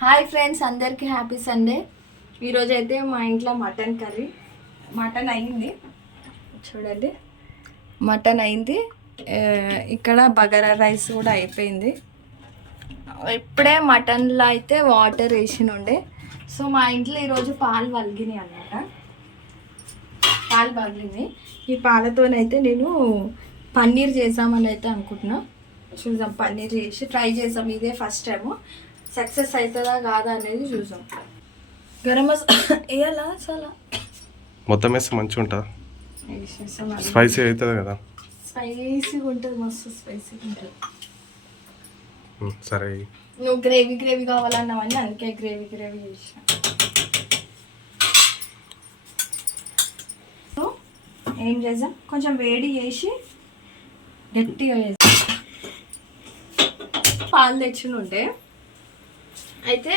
Hi friends, అందరికీ happy Sunday. ఈరోజు అయితే మా ఇంట్లో మటన్ కర్రీ. మటన్ అయింది చూడండి, మటన్ అయింది. ఇక్కడ బగారా రైస్ కూడా అయిపోయింది. ఇప్పుడే మటన్లో అయితే వాటర్ వేసి ఉండే. సో మా ఇంట్లో ఈరోజు పాలు పలిగినాయి అన్నమాట. పాలు పగిలినాయి. ఈ పాలతోనైతే నేను పన్నీర్ చేద్దామని అయితే అనుకుంటున్నా. చూద్దాం, పన్నీర్ చేసి ట్రై చేద్దాం. ఇదే ఫస్ట్ టైము. సక్సెస్ అవుతుందా కాదా అనేది చూద్దాం. గరం మసాలా వేయాలా? చాలా మొత్తం వేస్తే మంచిగా ఉంటుంది. స్పైసీ అవుతుంది కదా. స్పైసీగా ఉంటుంది, మస్తు స్పైసీగా ఉంటుంది. సరే, నువ్వు గ్రేవీ గ్రేవీ కావాలన్నావని అందుకే గ్రేవీ గ్రేవీ చేసిన. ఏం చేద్దాం, కొంచెం వేడి చేసి గట్టిగా చేద్దాం. పాలు తెచ్చునుంటే అయితే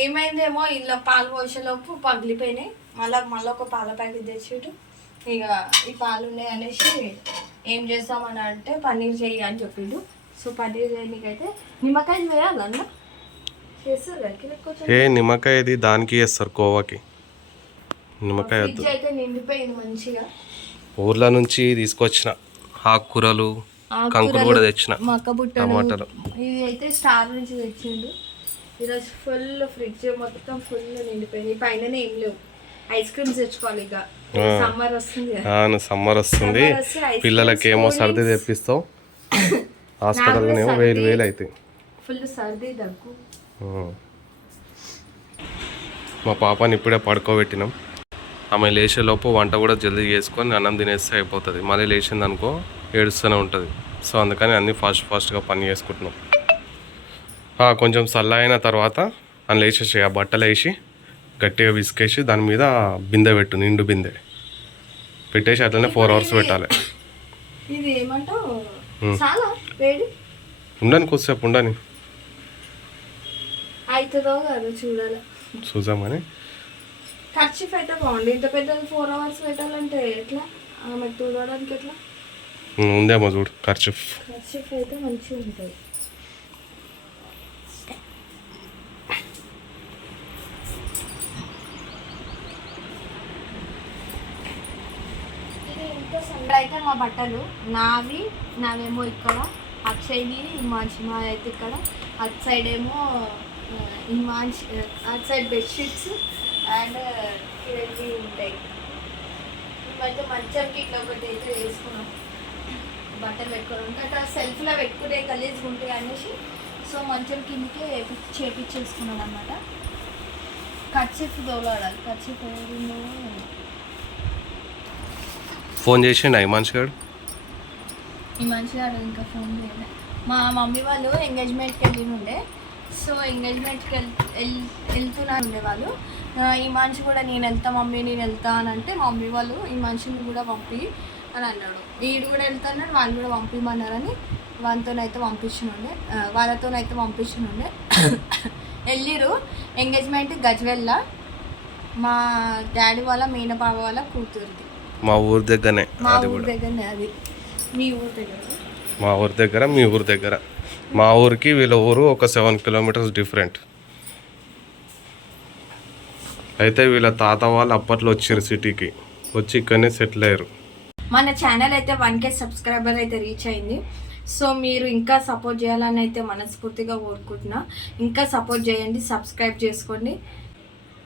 ఏమైందేమో, ఇలా పాలు పోసేలోపు పగిలిపోయినాయి. మళ్ళీ ఒక పాల ప్యాకెట్ తెచ్చిట్టు ఇక ఈ పాలు ఉన్నాయి అనేసి ఏం చేస్తామని అంటే పన్నీర్ చెయ్యి అని చెప్పిండు. సో పన్నీర్ చేయడానికైతే నిమ్మకాయ వేయాలన్నా చేస్తారు. నిమ్మకాయ ఇది దానికి వేస్తారు, కోవాకి. నిమ్మకాయ అయితే నిండిపోయింది మంచిగా. ఊర్ల నుంచి తీసుకొచ్చిన ఆకుకూరలు, కంకులు కూడా తెచ్చిన, టమాటాలు. ఇది అయితే స్టార్ నుంచి తెచ్చిండు. ఈరోజు ఫుల్ ఫ్రిడ్జ్ మొత్తం ఫుల్ నిండిపోయింది. పైననే ఏం లేవు. ఐస్ క్రీమ్స్ తెచ్చుకోవాలి. ఇక సమ్మర్ వస్తుంది కదా. సమ్మర్ వస్తుంది, పిల్లలకి ఏమో సర్ది తెప్పిస్తావు. హాస్పిటల్ ఏమో వేలు అవుతాయి. ఫుల్ సర్ది దగ్గు. మా పాపని ఇప్పుడే పడుకోబెట్టినాం. ఆమె లేచేలోపు వంట కూడా జల్దీ చేసుకొని అన్నం తినేస్తే అయిపోతుంది. మళ్ళీ లేచింది అనుకో ఏడుస్తూనే ఉంటుంది. సో అందుకని అన్నీ ఫాస్ట్గా పని చేసుకుంటున్నాం. కొంచెం చల్ల అయిన తర్వాత అని లేచేసి ఆ బట్టలు వేసి గట్టిగా విసికేసి దాని మీద బిందె పెట్టు, నిండు బిందె పెట్టేసి అట్లనే 4 hours పెట్టాలి. ఇది ఏమంటావు, చాలా వేడి ఉండని కొద్దిసేపు ఉండని అవుతుందో కాదు చూడాలి, చూద్దామని. ఖర్చు అయితే బాగుంది. ఇంత పెద్ద 4 hours పెట్టాలంటే ఎట్లా, ఆమె చూడడానికి ఎట్లా ఉందేమో చూడు. ఖర్చు అయితే మంచిగా ఉంటుంది. అయితే మా బట్టలు నావేమో ఇక్కడ, అటు సైడ్ హిమాంశి మా అయితే ఇక్కడ, అటు సైడ్ ఏమో హిమాంశి, అటు సైడ్ బెడ్షీట్స్ అండ్ ఇవన్నీ ఉంటాయి. ఇవైతే మంచంకి ఇట్లా ఒకటి అయితే వేసుకున్నాం, బట్టలు పెట్టుకోవడానికి. అట్లా సెల్ఫ్లో పెట్టుకుంటే గలీజ్గా ఉంటాయి అనేసి సో మంచం కిందకే చేపించేసుకున్నాను అనమాట. కర్చీఫ్ దోలాడాలి. కర్చీఫ్ ఫోన్ చేసిండు హిమాంశి గారు. హిమాంశి గారు ఇంకా ఫోన్ చేయలే. మా మమ్మీ వాళ్ళు ఎంగేజ్మెంట్కి వెళ్ళినుండే. సో ఎంగేజ్మెంట్కి వెళ్తున్నా ఉండేవాళ్ళు. హిమాంశి కూడా నేను వెళ్తా మమ్మీ, నేను వెళ్తా అని అంటే మమ్మీ వాళ్ళు హిమాంశిని కూడా పంపి అని అన్నాడు. వీడు కూడా వెళ్తానని వాళ్ళు కూడా పంపించమన్నారని వాళ్ళతోనైతే పంపించినుండే. వెళ్ళిరు ఎంగేజ్మెంట్ గజ్వెల్ల, మా డాడీ వాళ్ళ మేనబావ వాళ్ళ కూతురుది. మా ఊరు దగ్గరనే. అది మీ ఊరు దగ్గర? మా ఊరు దగ్గర, మీ ఊరు దగ్గర. మా ఊరికి వీళ్ళ ఊరు ఒక 7 kilometers డిఫరెంట్. అయితే వీళ్ళ తాత వాళ్ళు అప్పట్లో వచ్చారు సిటీకి, వచ్చి ఇక్కడనే సెటిల్ అయ్యారు. మన ఛానల్ అయితే 1K సబ్స్క్రైబర్ అయితే రీచ్ అయింది. సో మీరు ఇంకా సపోర్ట్ చేయాలని అయితే మనస్ఫూర్తిగా కోరుకుంటున్నా. ఇంకా సపోర్ట్ చేయండి, సబ్స్క్రైబ్ చేసుకోండి.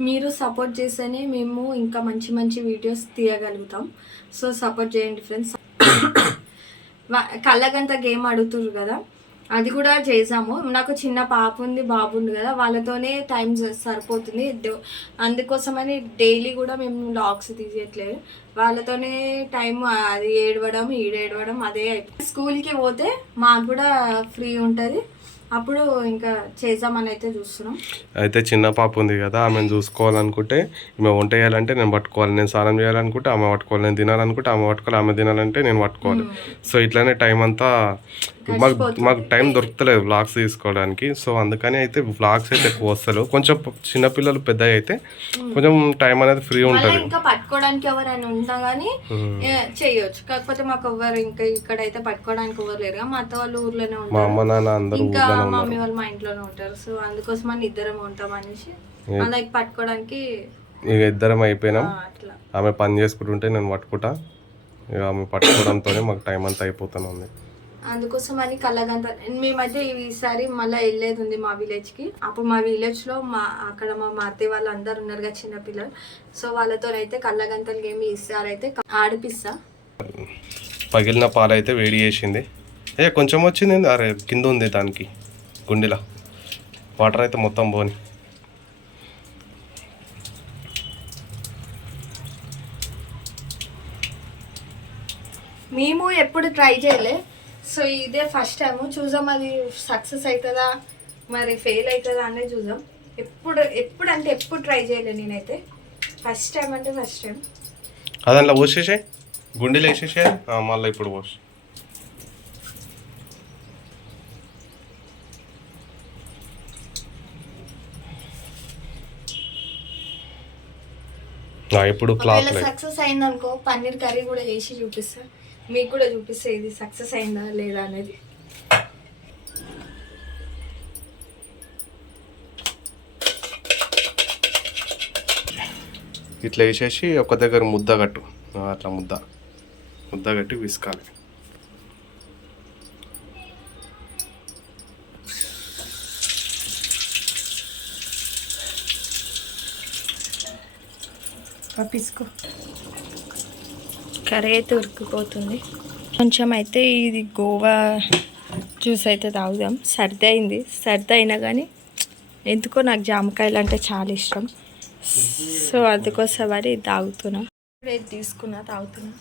మీరు సపోర్ట్ చేస్తేనే మేము ఇంకా మంచి మంచి వీడియోస్ తీయగలుగుతాం. సో సపోర్ట్ చేయండి ఫ్రెండ్స్. కళ్ళగంత గేమ్ అడుగుతున్నారు కదా, అది కూడా చేసాము. నాకు చిన్న పాప ఉంది, బాబు ఉంది కదా, వాళ్ళతోనే టైం సరిపోతుంది. అందుకోసమని డైలీ కూడా మేము వ్లాగ్స్ తీసేయట్లేదు. వాళ్ళతోనే టైం అది ఏడవడం అదే అయిపోతుంది. స్కూల్కి పోతే మాకు కూడా ఫ్రీ ఉంటుంది, అప్పుడు ఇంకా చేద్దామని అయితే చూస్తున్నాం. అయితే చిన్న పాప ఉంది కదా, ఆమెను చూసుకోవాలనుకుంటే ఈమె వంట చేయాలంటే నేను పట్టుకోవాలి, నేను స్నానం చేయాలనుకుంటే ఆమె పట్టుకోవాలి, నేను తినాలనుకుంటే ఆమె పట్టుకోవాలి, ఆమె తినాలంటే నేను పట్టుకోవాలి. సో ఇట్లానే టైం అంతా మాకు టైం దొరుకుతలేదు వ్లాగ్స్ తీసుకోవడానికి. సో అందుకని అయితే వ్లాగ్స్ అయితే ఎక్కువ వస్తలేవు. కొంచెం చిన్నపిల్లలు పెద్ద అయితే కొంచెం టైం అనేది ఫ్రీ ఉంటుంది. ఇంకా పట్టుకోవడానికి ఎవరైనా ఉంటా కానీ చేయొచ్చు. కాకపోతే మాకు ఎవరు ఇంకా ఇక్కడైతే పట్టుకోవడానికి ఎవరు లేరు. మా అత్త వాళ్ళు ఊర్లోనే ఉంటారు, మా అమ్మ నాన్న అందరూ ఇంకా మమ్మీ వాళ్ళు మా ఇంట్లోనే ఉంటారు. సో అందుకోసం అని ఇద్దరం ఉంటాం అనేసి అలా పట్టుకోవడానికి ఇక ఇద్దరం అయిపోయినాం. అట్లా ఆమె పని చేసుకుంటుంటే నేను పట్టుకుంటా. ఇక ఆమె పట్టుకోవడంతోనే మాకు టైం అంతా అయిపోతుంది. అందుకోసం అని కళ్ళగంత మేమైతే ఈసారి మళ్ళీ వెళ్ళేది ఉంది మా విలేజ్కి. అప్పుడు మా విలేజ్లో అక్కడ మా అత్తయ్య వాళ్ళు అందరు ఉన్నారు కదా చిన్నపిల్లలు. సో వాళ్ళతో అయితే కళ్ళగంతలు ఏమి ఇస్తారైతే ఆడిపిస్తా. పగిలిన పాలు అయితే వేడి చేసింది. కొంచెం వచ్చింది. అరే కింద ఉంది దానికి గుండెలా వాటర్ అయితే మొత్తం పోని. మేము ఎప్పుడు ట్రై చేయలే. సో ఇదే ఫస్ట్ టైం. చూద్దాం అది సక్సెస్ అవుతుందా మరి ఫెయిల్ అవుతుందా అనేది చూద్దాం. ఎప్పుడు ట్రై చేయలే నేనైతే. ఫస్ట్ టైం అంటే ఫస్ట్ టైం. అదంతా పోసేసే గుండెలు వేసేసే మళ్ళీ ఇప్పుడు పోసి. ఇప్పుడు క్లాత్ సక్సెస్ అయిందనుకో పన్నీర్ కర్రీ కూడా చేసి చూపిస్తా. మీకు కూడా చూపిస్తే ఇది సక్సెస్ అయిందా లేదా అనేది. ఇట్లా వేసేసి ఒక దగ్గర ముద్ద కట్టు. అట్లా ముద్ద కట్టి విసుకాలి. పిసుకో. కర్రీ అయితే ఉరికిపోతుంది. కొంచెం అయితే ఇది గోవా జ్యూస్ అయితే తాగుదాం. సర్ది అయింది. సర్ది అయినా కానీ ఎందుకో నాకు జామకాయలు అంటే చాలా ఇష్టం. సో అందుకోసం అది తాగుతున్నా. ఇప్పుడైతే తీసుకున్నా తాగుతున్నా.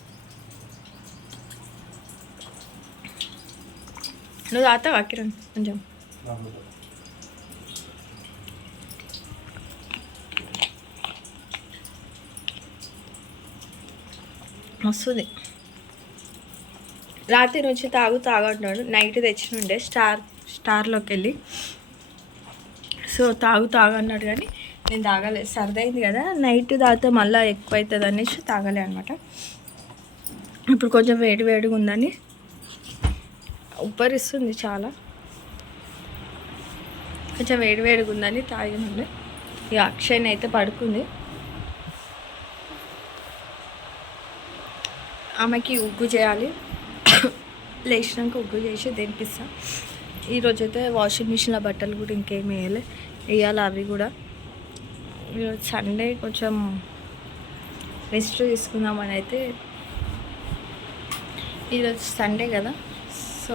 నువ్వు తాగుతావా కిరణ్? కొంచెం వస్తుంది. రాత్రి నుంచి తాగంటున్నాడు. నైట్ తెచ్చినుండే స్టార్లోకి వెళ్ళి. సో తాగన్నాడు కానీ నేను తాగలేదు. సర్దైంది కదా, నైట్ తాగితే మళ్ళీ ఎక్కువ అవుతుంది అనేసి తాగలే అనమాట. ఇప్పుడు కొంచెం వేడిగా ఉందని ఉబ్బరిస్తుంది చాలా. కొంచెం వేడిగా ఉందని తాగినండి. ఇక అక్షయ్ అయితే పడుకుంది. ఆమెకి ఉగ్గు చేయాలి. లేచినాక ఉగ్గు చేసి తినిపిస్తా. ఈరోజైతే వాషింగ్ మిషన్లో బట్టలు కూడా ఇంకేం వేయాలి అవి కూడా. ఈరోజు సండే కొంచెం రెస్ట్ తీసుకుందామని అయితే. ఈరోజు సండే కదా, సో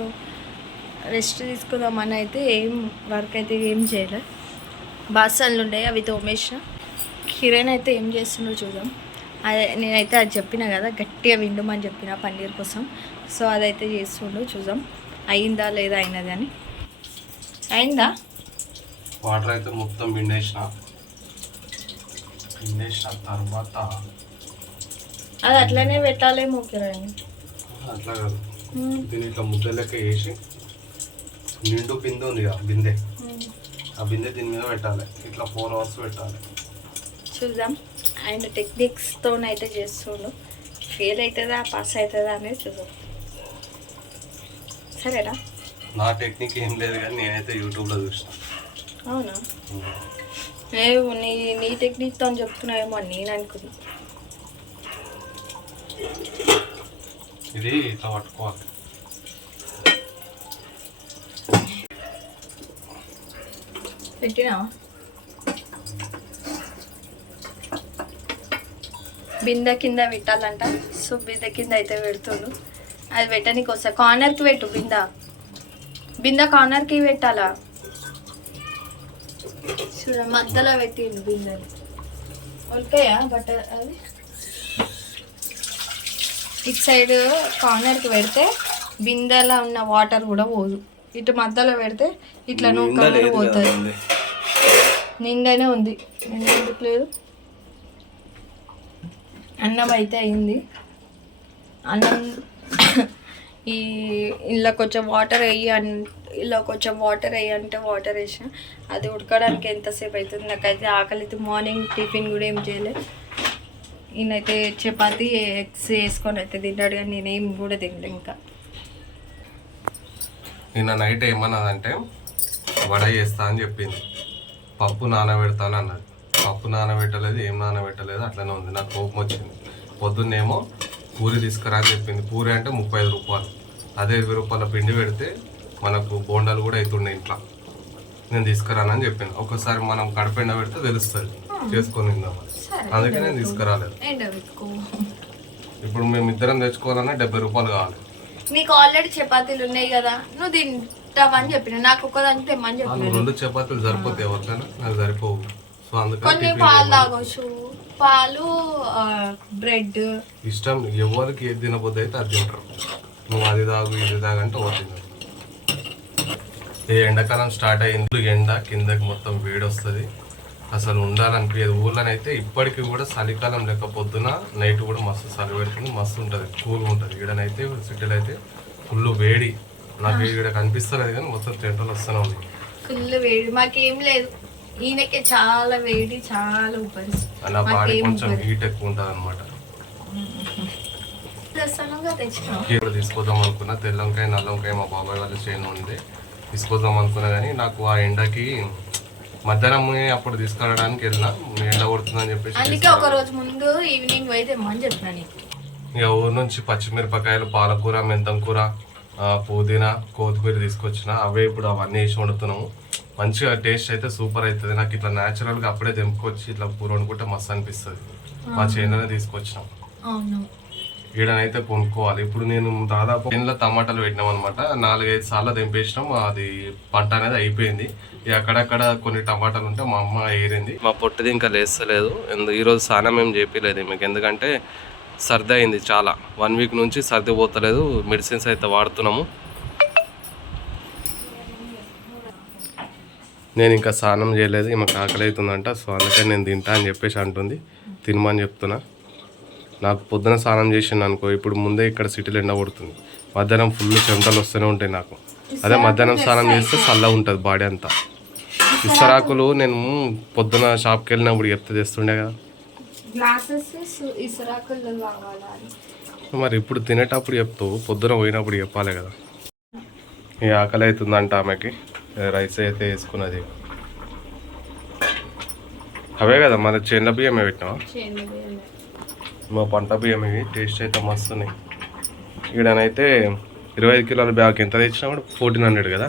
రెస్ట్ తీసుకుందామని అయితే ఏం వర్క్ అయితే ఏం చేయలే. బాసన్లు ఉన్నాయి అవి తోమేసిన. కిరణ్ అయితే ఏం చేస్తున్నాడో చూద్దాం. అదే నేనైతే అది చెప్పిన కదా, గట్టిగా విండమని చెప్పిన పన్నీర్ కోసం. సో అదైతే చేస్తుండు. చూద్దాం అయిందా లేదా అయినది అని. అయిందా? వాటర్ అయితే మొత్తం పిండేసిన తర్వాత అది అట్లనే పెట్టాలేమో కిరణ్. అట్లా కాదు, దీన్ని ఇట్లా ముద్ద లెక్క వేసి నిండు బిందె ఉంది కదా బిందె, ఆ బిందె దీని మీద పెట్టాలి. ఇట్లా 4 hours పెట్టాలి. చూద్దాం. అండ్ టెక్నిక్స్తోనైతే చేస్తుండు. ఫెయిల్ అవుతుందా పాస్ అవుతుందా అనేది చూద్దాం. సరేనా? నా టెక్నిక్ ఏం లేదు కానీ నేనైతే యూట్యూబ్లో చూసిన. అవునా? నీ టెక్నిక్తో చెప్తున్నావేమో అని నేను అనుకున్నా. ఇది ఇట్లా పట్టుకోవాలి. పెట్టినా బిందె కింద పెట్టాలంట. సో బిందె కింద అయితే పెడుతుండు. అది పెట్టడానికి వస్తా. కార్నర్కి పెట్టు. బిందె కార్నర్కి పెట్టాలా? చూడ మధ్యలో పెట్టిండు బిందెని. ఉల్కాయా బట్టర్ అది ఇటు సైడ్ కార్నర్కి పెడితే బిందెలో ఉన్న వాటర్ కూడా పోదు. ఇటు మధ్యలో పెడితే ఇట్లా నూకలు పోతుంది. నిండానే ఉంది. ఎందుకు లేదు? అన్నం అయితే అయింది. అన్నం ఈ ఇలా కొంచెం వాటర్ ఇలా కొంచెం వాటర్ అంటే వాటర్ వేసిన అది ఉడకడానికి ఎంతసేపు అవుతుంది. నాకైతే ఆకలి అయితే మార్నింగ్ టిఫిన్ కూడా ఏం చేయలేదు. ఈయనైతే చపాతి ఎగ్స్ వేసుకొని అయితే తిన్నాడు, కానీ నేనేం కూడా తినలే. ఇంకా నిన్న నైట్ ఏమన్నదంటే వడ చేస్తా అని చెప్పింది, పప్పు నానబెడతాను అన్నది. పప్పు నానబెట్టలేదు, ఏం నానబెట్టలేదు, అట్లనే ఉంది. నాకు కోపం వచ్చింది. పొద్దున్నేమో పూరి తీసుకురా అని చెప్పింది. పూరి అంటే 35 రూపాయలు. అదే 20 రూపాయల పిండి పెడితే మనకు బోండాలు కూడా అవుతుండే ఇంట్లో. నేను తీసుకురానని చెప్పాను. ఒకసారి మనం కడపెండ పెడితే తెలుస్తుంది, చేసుకొని తిందాం. అందుకే నేను తీసుకురాలేదు. ఇప్పుడు మేము ఇద్దరం తెచ్చుకోవాలన్నా 70 రూపాయలు కావాలి. నీకు ఆల్రెడీ చపాతీలు ఉన్నాయి కదా, నువ్వు తింటావని చెప్పిన. నాకు ఒక్కదానికి తెమ్మని చెప్పిన. 2 చపాతీలు సరిపోతాయి ఎవరికైనా, నాకు సరిపోవు. సో అందుకని కొన్ని పాలు తాగొచ్చు, పాలు బ్రెడ్ ఇష్టం. ఎవరికి ఏది తినబోద్దు అయితే అది తింటారు. నువ్వు అది తాగు ఇది తాగంటే ఒకటి తినరు. ఈ ఎండాకాలం స్టార్ట్ అయ్యింది, ఎండ కిందకి మొత్తం వేడి వస్తుంది, అసలు ఉండాలనిపించదు. ఊళ్ళోనైతే ఇప్పటికీ కూడా చలికాలం లెక్క పొద్దున నైట్ కూడా మస్తు చలి పెడుతుంది, మస్తు ఉంటుంది, కూల్గా ఉంటుంది. ఈడనైతే సిటీలో అయితే ఫుల్ వేడి. నాకు ఇక్కడ కనిపిస్తలేదు కానీ మొత్తం టెంటలు వస్తూనే ఉంది. ఫుల్ వేడి మాకేం లేదు, ఈయనకే చాలా వేడి, చాలా ఉబ్బరి. నా బాడీ కొంచెం హీట్ ఎక్కువ ఉంటుంది అనమాట. తీసుకొద్దాం అనుకున్నా, తెల్ల వంకాయ నల్ల వంకాయ మా బాబాయ్ వాళ్ళ చేను ఉంది, తీసుకొద్దాం అనుకున్నా. కానీ నాకు ఆ ఎండకి మధ్యాహ్నం అప్పుడు తీసుకెళ్ళడానికి వెళ్ళినా, ఎండ కొడుతుందని చెప్పేసి అందుకే ఒక రోజు ముందు ఈవినింగ్ అయితే అని చెప్పినా నీకు. ఇక ఊరు నుంచి పచ్చిమిరపకాయలు, పాలకూర, మెంతం కూర, పుదీనా, కొత్తిమీర తీసుకొచ్చిన. అవే ఇప్పుడు అవన్నీ వేసి వండుతున్నాము. మంచిగా టేస్ట్ అయితే సూపర్ అవుతుంది. నాకు ఇట్లా న్యాచురల్గా అప్పుడే తెంపుకొచ్చి ఇట్లా కూర వండుకుంటే మస్తు అనిపిస్తుంది. మా చేనులోనే తీసుకొచ్చినాం. ఈడనైతే కొనుక్కోవాలి. ఇప్పుడు నేను దాదాపు ఇంట్లో టమాటాలు పెట్టినాం అనమాట. 4-5 సార్లు తెంపేసినాం. అది పంట అనేది అయిపోయింది. అక్కడక్కడ కొన్ని టమాటాలు ఉంటే మా అమ్మ ఏరింది. మా పొట్టిది ఇంకా లేస్తలేదు. ఈరోజు స్నానం ఏం చేపిలేదు మీకు, ఎందుకంటే సర్ది అయింది చాలా. 1 వీక్ నుంచి సర్ది పోతలేదు. మెడిసిన్స్ అయితే వాడుతున్నాము. నేను ఇంకా స్నానం చేయలేదు, ఈమెకు ఆకలి అవుతుందంట. సో అందుకని నేను తింటా అని చెప్పేసి అంటుంది. తినమని చెప్తున్నా. నాకు పొద్దున స్నానం చేసిండు అనుకో, ఇప్పుడు ముందే ఇక్కడ సిటీలో ఎండ కొడుతుంది, మధ్యాహ్నం ఫుల్ చెమటలు వస్తూనే ఉంటాయి నాకు. అదే మధ్యాహ్నం స్నానం చేస్తే చల్లగా ఉంటుంది బాడీ అంతా. ఇస్తరాకులు నేను పొద్దున షాప్కి వెళ్ళినప్పుడు చెప్తే తెస్తుండే కదా. మరి ఇప్పుడు తినేటప్పుడు చెప్తావు, పొద్దున పోయినప్పుడు చెప్పాలి కదా. ఈ ఆకలి అవుతుందంట ఆమెకి. రైస్ అయితే వేసుకున్నది. అవే కదా మన చేనుల బియ్యమే పెట్టినావా? మా పంట బియ్యం ఇవి. టేస్ట్ అయితే మస్తున్నాయి. ఈడనైతే 25 కిలోల బ్యాగ్ ఎంత తెచ్చినా కూడా 1400 కదా.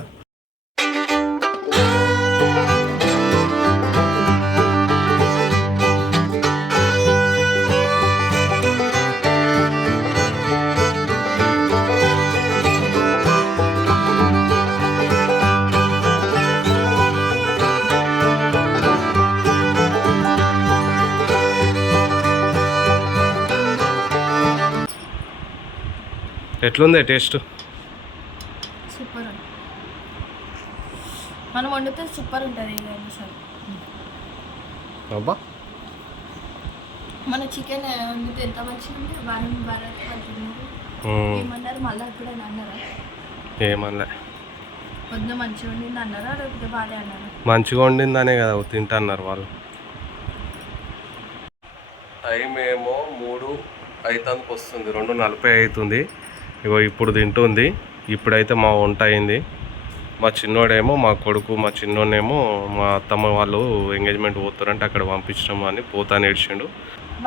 ఎట్లుంది టేస్ట్? సూపర్. మనం వండితే సూపర్ ఉంటుంది. అబ్బా, మన చికెన్ వండితే ఎంత మంచిగా ఉంది. ఏమన్నారు మళ్ళీ ఎప్పుడైనా అన్నారా? ఏమన్నా పొద్దున మంచిగా వండింది అన్నారా, లేకపోతే బాగా అన్నారా? మంచిగా వండిందనే కదా తింటా అన్నారు వాళ్ళు. టైం ఏమో 3:05 వస్తుంది, 2:40 అవుతుంది. ఇగో ఇప్పుడు తింటుంది. ఇప్పుడైతే మా వంట అయింది. మా చిన్నోడేమో, మా కొడుకు, మా చిన్నోడేమో మా అత్తమ్మ వాళ్ళు ఎంగేజ్మెంట్ పోతారంటే అక్కడ పంపించడం అని పోతాను ఏడ్చిండు.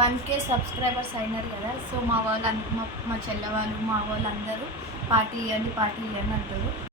1K సబ్స్క్రైబర్స్ అయినారు కదా. సో మా వాళ్ళు, మా చెల్లె వాళ్ళు, మా వాళ్ళు అందరూ పార్టీ ఇవ్వండి అంటారు.